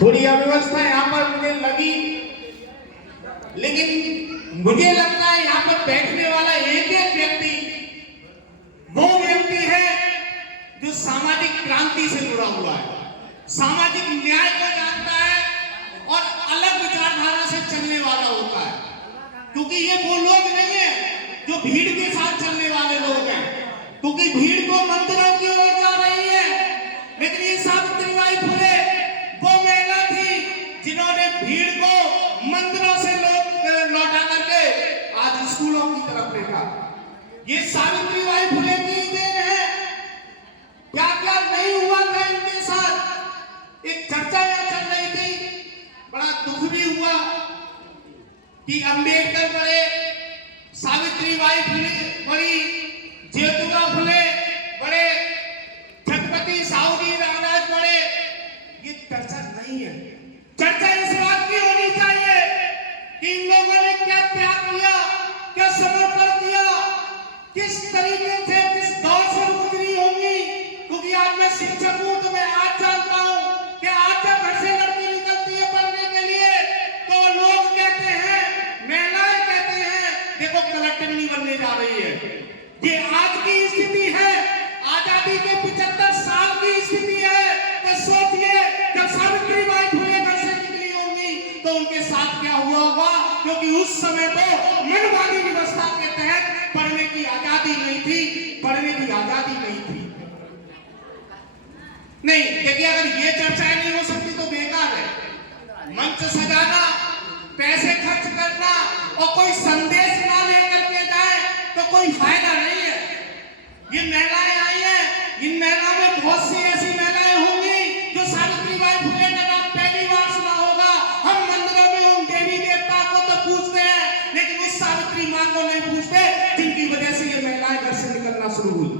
थोड़ी अव्यवस्था यहाँ पर मुझे लगी, लेकिन मुझे लगता है यहाँ पर बैठने वाला एक एक व्यक्ति वो व्यक्ति है जो सामाजिक क्रांति से जुड़ा हुआ है, सामाजिक न्याय को जानता है और अलग विचारधारा से चलने वाला होता है। क्योंकि ये वो लोग नहीं है जो भीड़ के साथ चलने वाले लोग हैं, क्योंकि भीड़ तो मंदिरों की ओर जा रही है, लेकिन ये सावित्रीबाई फुले वो महिला थी जिन्होंने भीड़ को मंदिरों से लौटा करके आज स्कूलों की तरफ देखा। ये सावित्रीबाई फुले की देन है। क्या क्या नहीं हुआ था इनके साथ। एक चर्चा यहां चल रही थी, बड़ा दुख भी हुआ कि अंबेडकर बड़े, सावित्रीबाई फुले बड़ी, ज्योतिबा फुले बड़े, छत्रपति साहूजी महाराज बड़े। ये चर्चा नहीं है। चर्चा इस बात की होनी चाहिए कि इन लोगों ने क्या त्याग किया, क्या समर्पण किया, किस तरीके से, किस दौर से गुजरी होंगी। क्योंकि आज मैं शिक्षक हूं तो मैं आज जानता हूं कि आज जब घर से लड़की निकलती है पढ़ने के लिए तो लोग कहते हैं, महिलाएं कहते हैं, देखो कलेक्टर नहीं बनने जा रही है। ये आज की स्थिति है, आजादी के 75 साल की स्थिति है। तो सोचिए जब सावित्रीबाई फुले घर से निकली होंगी तो उनके साथ क्या हुआ होगा। क्योंकि उस समय तो मनमानी व्यवस्था के तहत पढ़ने की आजादी नहीं थी, पढ़ने की आजादी नहीं थी। नहीं देखिए, अगर ये चर्चाएं नहीं हो सकती तो बेकार है। मंच सजाना, पैसे खर्च करना और कोई संदेश ना लेकर के जाए तो कोई फायदा नहीं है। ये महिलाएं आई हैं, इन महिलाओं में बहुत सी ऐसी महिलाएं होंगी जो सावित्रीबाई फुले का नाम पहली बार सुना होगा। हम मंदिरों में उन देवी देवता को तो पूछते हैं, लेकिन उस सावित्री मां को नहीं पूछते जिनकी वजह से ये महिलाएं घर से निकलना शुरू हुई।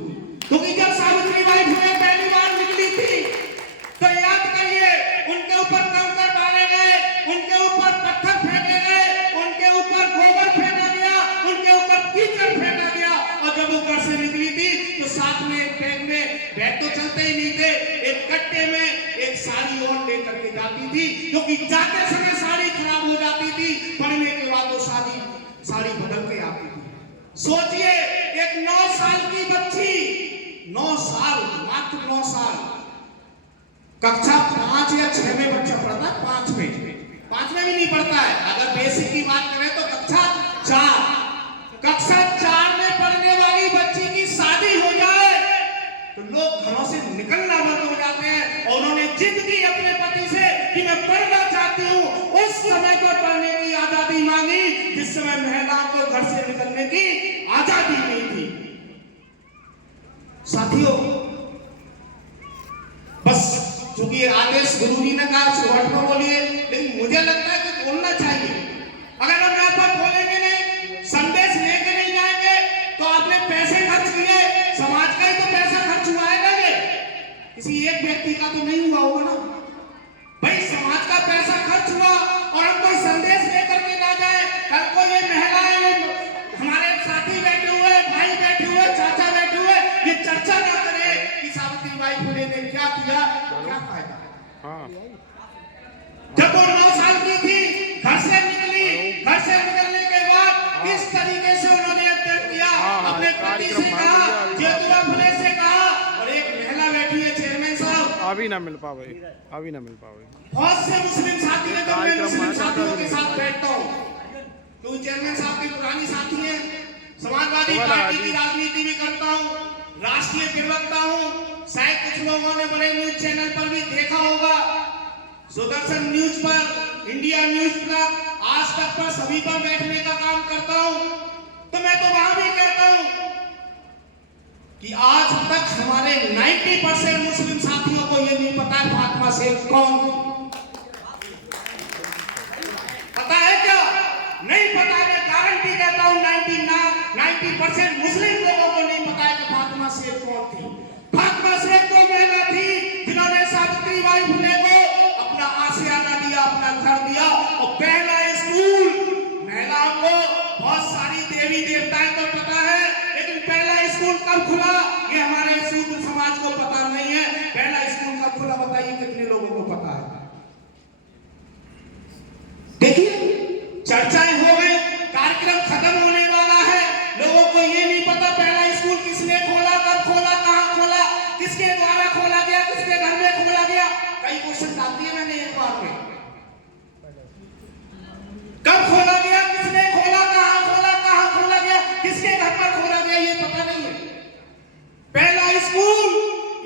क्योंकि जब सावित्रीबाई फुले पहली बार निकली थी तो याद करिए, उनके ऊपर कंकड़ डाले गए, उनके ऊपर पत्थर फेंके गए, उनके ऊपर गोबर फेंका गया, उनके ऊपर कीचड़ फेंका गया। और जब वो घर से निकली थी तो साथ में एक बैग तो चलते ही नहीं थे, एक कट्टे में एक साड़ी और लेकर के जाती थी, क्योंकि जाते समय साड़ी खराब हो जाती थी, पढ़ने के बाद वो साड़ी बदल के आती थी। सोचिए, एक 9 साल की बच्ची, 9 साल, मात्र 9 साल, कक्षा 5 या 6 में बच्चा पढ़ता है, 5 में भी नहीं पढ़ता है। अगर बेसिक की बात करें तो कक्षा 4 में पढ़ने वाली बच्ची की शादी हो जाए तो लोग घरों से निकलना बंद हो जाते हैं। और उन्होंने जिद की अपने पति से कि मैं पढ़ना चाहती हूँ। उस समय पर पढ़ने की आजादी मांगी जिस समय महिलाओं को घर से निकलने की आजादी नहीं थी। साथियों, बस चूंकि ये आदेश गुरुजी ने कहा शुरुआत में बोलिए, लेकिन मुझे लगता है कि बोलना चाहिए। अगर हम यहाँ पर बोलेंगे नहीं, संदेश लेके नहीं जाएंगे तो आपने पैसे खर्च किए, समाज का ही तो पैसा खर्च हुआ है ना। ये किसी एक व्यक्ति का तो नहीं हुआ होगा ना भाई, समाज का पैसा खर्च हुआ और हम कोई संदेश लेकर के ना जाए। कल को ये महिलाएं, हमारे साथी बैठे हुए, भाई बैठे हुए, चाचा बैठे हुए, ये चर्चा ना करे कि सावित्रीबाई फुले ने क्या किया, क्या फायदा। जब वो 9 साल की थी, घर से निकली, घर से निकलने के बाद किस तरीके से उन्होंने अध्ययन किया, अपने पति से कहा, ज्योतिबा फुले से कहा। और एक महिला बैठी है, चेयरमैन साहब, अभी ना मिल पावे। बहुत से मुस्लिम साथी हैं, जब मैं मुस्लिम साथियों के साथ बैठता हूँ, तो चेयरमैन साहब के पुरानी साथी हैं, समाजवादी पार्टी की राजनीति भी करता हूँ, राष्ट्रीय प्रवक्ता हूँ। शायद कुछ लोगों ने बड़े न्यूज चैनल पर भी देखा होगा, सुदर्शन न्यूज पर, इंडिया न्यूज पर, आज तक पर, सभी पर बैठने का काम करता हूँ। तो मैं तो वहां भी कहता हूँ कि आज तक हमारे 90% मुस्लिम साथियों को ये नहीं पता है फातिमा शेख कौन। पता है क्या? नहीं पता है। गारंटी देता हूँ 90% मुस्लिम लोगों को नहीं पता है कि फातिमा शेख कौन थी। फातिमा शेख वो महिला थी जिन्होंने सावित्रीबाई फुले को अपना आशियाना दिया, अपना घर दिया। और पहला स्कूल, महिलाओं को बहुत सारी देवी देवताएं को पता है, लेकिन पहला स्कूल कब खुला ये हमारे शूद्र समाज को पता नहीं है। पहला स्कूल कब खुला बताइए, कितने लोगों को पता है? डाल दिए मैंने एक बार में। कब खोला गया, किसने खोला, कहां खोला गया, किसके घर पर खोला गया, ये पता नहीं है। पहला स्कूल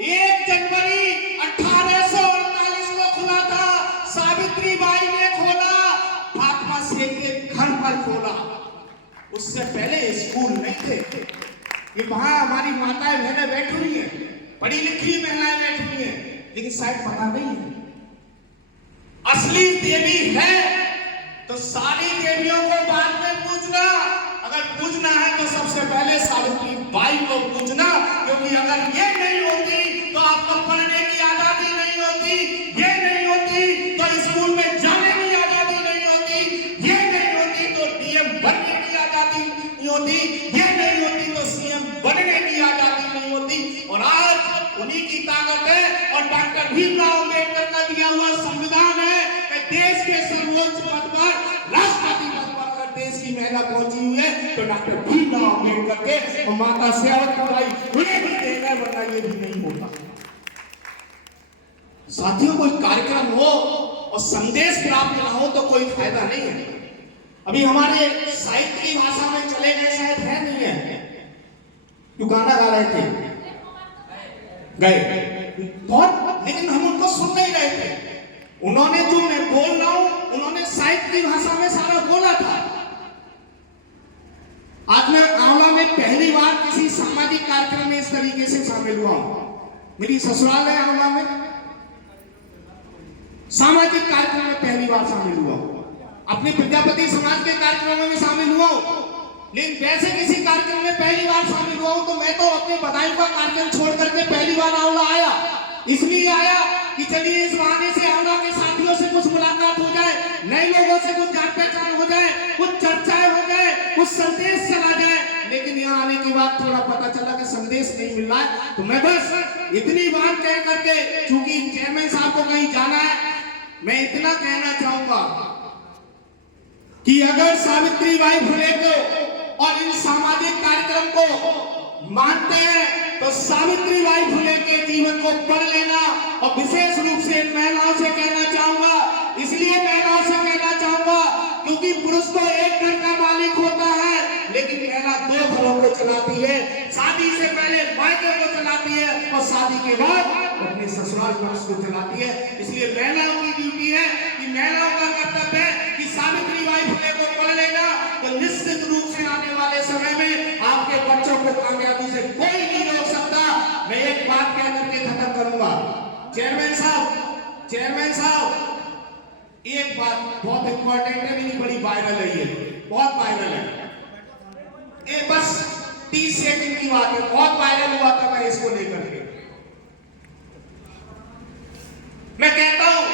1 जनवरी 1848 को खुला था, सावित्री बाई ने खोला, फातिमा शेख के घर पर खोला। उससे पहले स्कूल नहीं थे। ये वहां हमारी माताएं बहनें बैठी हुई है, पढ़ी लिखी महिलाएं बैठी हुई है, लेकिन शायद पता नहीं है असली देवी है तो सारी देवियों को बाद में पूजना। अगर पूजना है तो सबसे पहले सावित्री बाई को पूजना, क्योंकि अगर ये नहीं होती तो आपको पढ़ने की आजादी नहीं होती, ये नहीं होती तो स्कूल में जाने की आजादी नहीं होती, ये नहीं होती तो डीएम बनने की आजादी नहीं होती, ये नहीं होती तो सीएम बनने की आजादी नहीं होती। और आज उन्हीं की ताकत है और डॉक्टर भीमराव अम्बेडकर का दिया हुआ संविधान है कि देश के सर्वोच्च पद पर, राष्ट्रपति पद पर अगर देश की महिला पहुंची हुई है तो डॉक्टर भीमराव अम्बेडकर के और माता सावित्रीबाई उन्हें भी देना, वरना ये भी नहीं होता। साथियों, कोई कार्यक्रम हो और संदेश प्राप्त ना हो तो कोई फायदा नहीं है। अभी हमारे साहित्य की भाषा में चले गए, शायद है नहीं है, जो गाना गा रहे थे गए बहुत, लेकिन हम उनको सुन नहीं रहे थे। उन्होंने जो मैं बोल रहा हूं, उन्होंने साहित्य की भाषा में सारा बोला था। आज मैं आंवला में पहली बार किसी सामाजिक कार्यक्रम में इस तरीके से शामिल हुआ हूं। मेरी ससुराल है आंवला में, सामाजिक कार्यक्रम में पहली बार शामिल हुआ हूं। अपने प्रजापति समाज के कार्यक्रमों में शामिल हुआ हूं, लेकिन वैसे किसी कार्यक्रम में पहली बार शामिल हुआ हूं तो मैं तो अपने बधाई का कार्यक्रम छोड़ करके पहली बार आंवला आया। इसलिए आया कि चलिए इस बहाने से आंवला के साथियों से कुछ मुलाकात हो जाए, नए लोगों से कुछ जान पहचान हो जाए, कुछ चर्चाएं हो जाए, कुछ संदेश चला जाए। लेकिन यहाँ आने के बाद थोड़ा पता चला कि संदेश नहीं मिल रहा है, तो मैं बस इतनी बात कह करके, चूंकि चेयरमैन साहब को कहीं जाना है, मैं इतना कहना चाहूंगा कि अगर सावित्रीबाई फुले को और इन सामाजिक कार्यक्रम को मानते हैं तो सावित्रीबाई फुले के जीवन को पढ़ लेना। और विशेष रूप से महिलाओं से कहना चाहूंगा, इसलिए महिलाओं से कहना चाहूंगा क्योंकि पुरुष तो एक घर का मालिक होता है, लेकिन महिला 2 घरों को चलाती है। शादी से पहले मायके को चलाती है और शादी के बाद अपने ससुराल पक्ष को चलाती है। इसलिए महिलाओं की ड्यूटी है कि महिलाओं का कर्तव्य है कि सावित्रीबाई फुले को पढ़ लेना, तो निश्चित रूप से आने वाले समय में आपके बच्चों को कामयाबी से कोई नहीं रोक सकता। मैं एक बात कह करके खत्म करूंगा। चेयरमैन साहब, एक बात बहुत इंपॉर्टेंट है, मेरी बड़ी वायरल है, ये बहुत वायरल है, ये बस 30 सेकंड की बात है, बहुत वायरल हुआ था मैं इसको लेकर के। मैं कहता हूं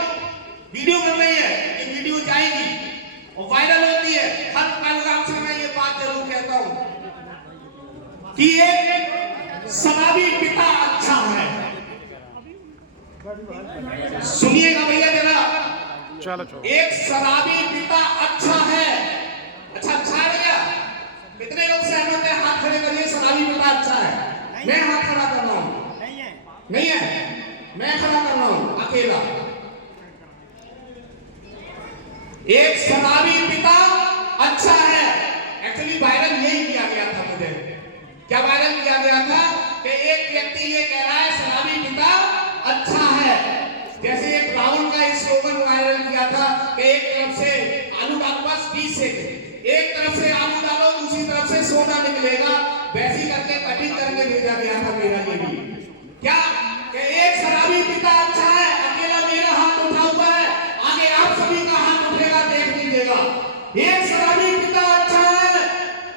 वीडियो कर रही है, ये वीडियो जाएगी और वायरल होती है, हर प्रोग्राम से मैं ये बात जरूर कहता हूं कि एक शराबी पिता अच्छा है। सुनिएगा भैया जरा, एक शराबी पिता अच्छा है। अच्छा है भैया, कितने लोग सहमत हैं? हाथ खड़े करिए, शराबी पिता अच्छा है। मैं हाथ खड़ा कर रहा हूं, नहीं है, मैं खड़ा कर रहा हूं अकेला। एक शराबी पिता अच्छा है। एक्चुअली वायरल यही किया गया था मुझे। क्या वायरल किया गया था कि एक व्यक्ति ये कह रहा है शराबी पिता अच्छा है। जैसे एक राहुल का स्लोगन वायरल किया था कि एक तरफ से आलू डालो, बस 20 सेकंड, एक तरफ से आलू डालो, दूसरी तरफ से सोडा निकलेगा, वैसी करके कटिंग करके भेजा गया था मेरा ये भी। क्या कि एक शराबी पिता अच्छा है, अकेला मेरा हाथ उठा हुआ है, आगे आप सभी का हाथ उठेगा, देख लीजिएगा। एक शराबी पिता अच्छा है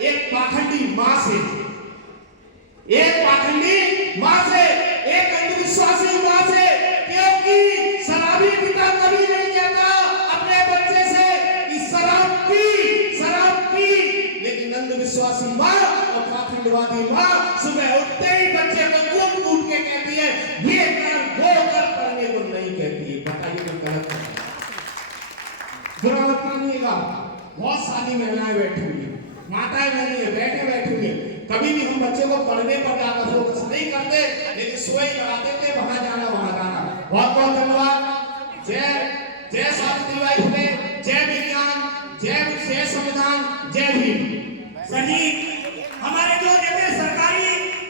एक पाखंडी मां से, एक पाखंडी मां से, एक अंधविश्वासी मां से, क्योंकि शराबी पिता कभी नहीं कहता अपने बच्चे से कि शराब पी, लेकिन अंधविश्वासी मां और पाखंडवादी मां सुबह उठते ही बच्चे को कूट के कहती है ये कर वो कर, करने को नहीं कहती है। बताइए तो गलत है, बुरा मत मानिएगा। बहुत सारी महिलाएं बैठी हुई है, माताएं बैठी हुई है। कभी भी हम बच्चे को पढ़ने पर ज्यादा फोकस नहीं करते, लेकिन सोई लगा देते, वहां जाना। बहुत बहुत धन्यवाद। जय सावित्रीबाई फुले, जय विज्ञान, जय संविधान, जय भीम। सर जी